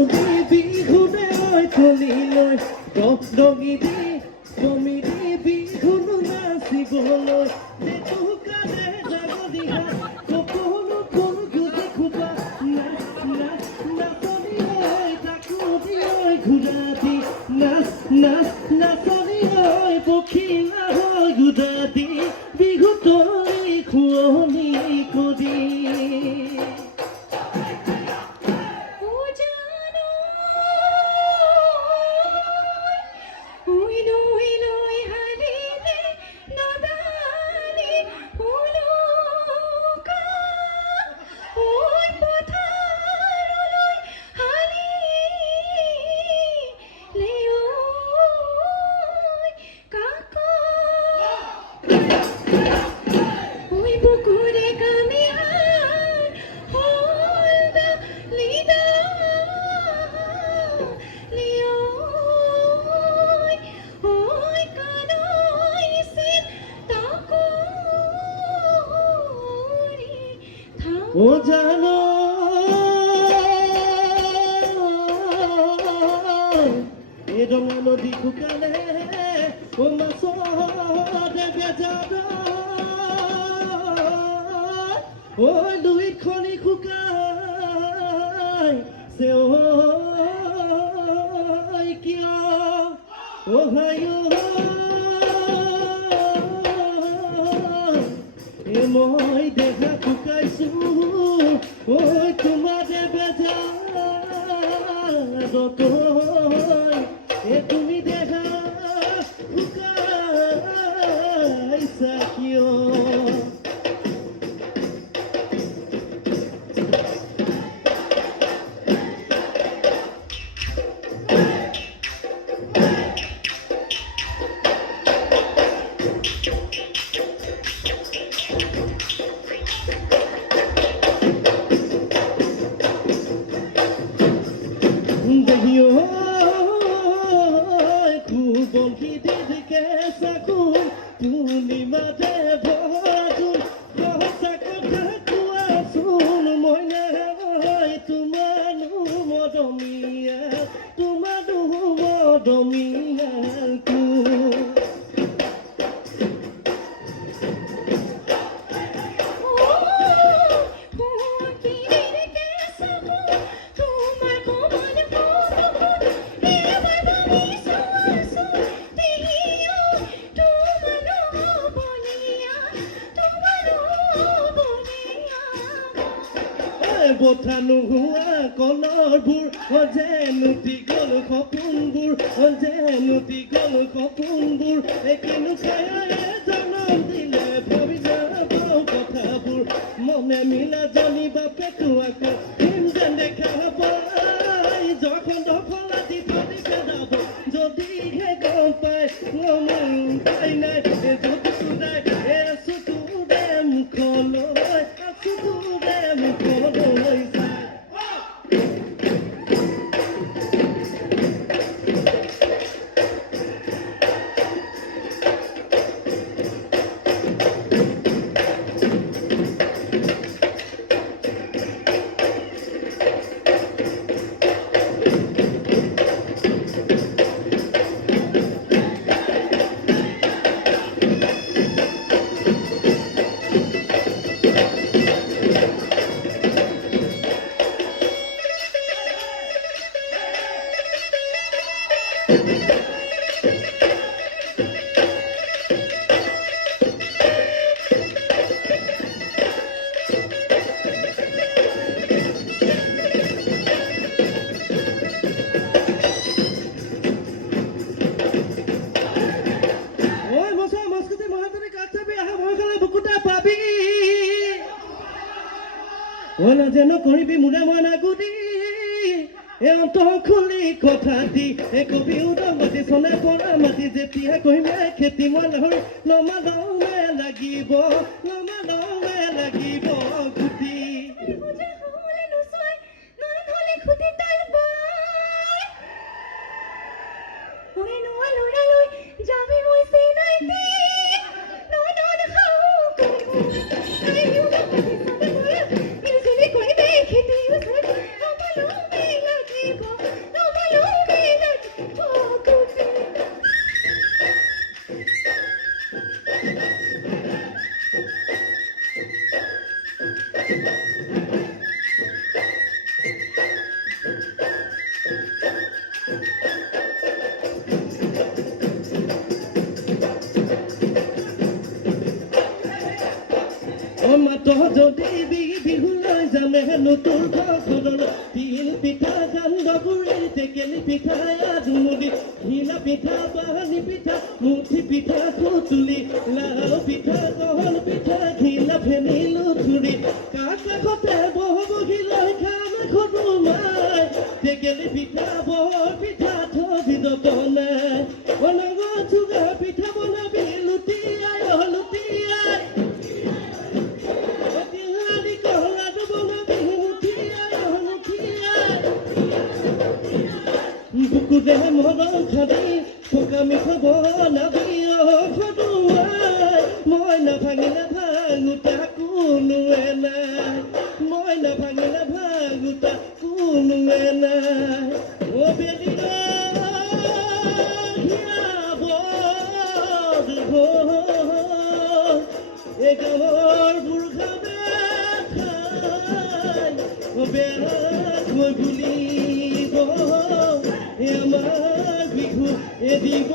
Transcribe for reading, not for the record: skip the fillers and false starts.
খুলি বিহুনে ঐ খুলি লৈ দগদগি দি বমি দি বিহুনো নাচিবলৈ জেতুকাৰে জাগৰি হাত সকলো ফুল গুজি খোপা নাচ নাচ নাচনি হৈ তাকো দি ঐ ঘূৰা দি নাচ নাচ নাচনি হৈ পখিলা হৈ ঘূৰা দি বিহু তৰি খুৱনি কৰি ও জানো এই ৰঙা নদী শুকালে ও মাছৰে বেজাৰ ঐ দুইখনি শুকাই চেও কিয় ও ভাইও মই দেখা শুকাইছো ঐ তোমাৰে বেজাৰত তুমি দেখা শুকাইছা কিয় বলকি দিদিকে চাকু পূৰ্ণিমাতে ভজুন সঁচা কথা কোৱাচোন মই নহয় তোমাৰো মৰমীয়া বঠা নোহোৱা কলৰবোৰ যেনুতি গ'ল সপোনবোৰ যেনুতি গ'ল সপোনবোৰ কিনো খায়ে জনম দিলে ভাবি যাওঁ কথাবোৰ মনে মিলা জানি বাপেটো আকৌ যেন দেখা পাই যখন দখলা দি পানী পেলাব যদিহে গম পাই উপায় নাই যদি চুদাই আছো তোৰে মুখলৈ আছো তোৰে মুখলৈ ওলা যেন কৰিবি মোৰে মনা গুদি অন্তৰ খুলি কথা দি কবি উদম মাতি চনে পৰা মাতি যেতিয়া কহিমে খেতি মলহৰ নমালমে লাগিব গুটি Keep যদি বিহুলৈ যামে নতুন ঘৰৰ তিল পিঠা সান্দহগুড়িৰ টেকেলি পিঠা আদুমুলি ঘিলা পিঠা পানী পিঠা মুঠি পিঠা খুতুলি লাও পিঠা কল পিঠা ঘিলা ফেনি লুথুৰি কাষতে বহি লৈ খাম খুৰুমাই টেকেলি পিঠা বৰ পিঠা থবি বনাই বনাব চুগা পিঠা বনাবি লুটিয়াই লুটিয়াই বুকুৰে মৰম খাবি পকা মিঠা বনাবি সদুৱাই মই নাভাঙিলে ভাঙোতা কোনোৱে নাই মই নাভাঙিলে ভাঙোতা কোনোৱে নাই অ বেদিৰ এই গাঁৱৰ বুঢ়াবে খাই বেয়াত মই বুলিব আমাৰ বিহু এদিব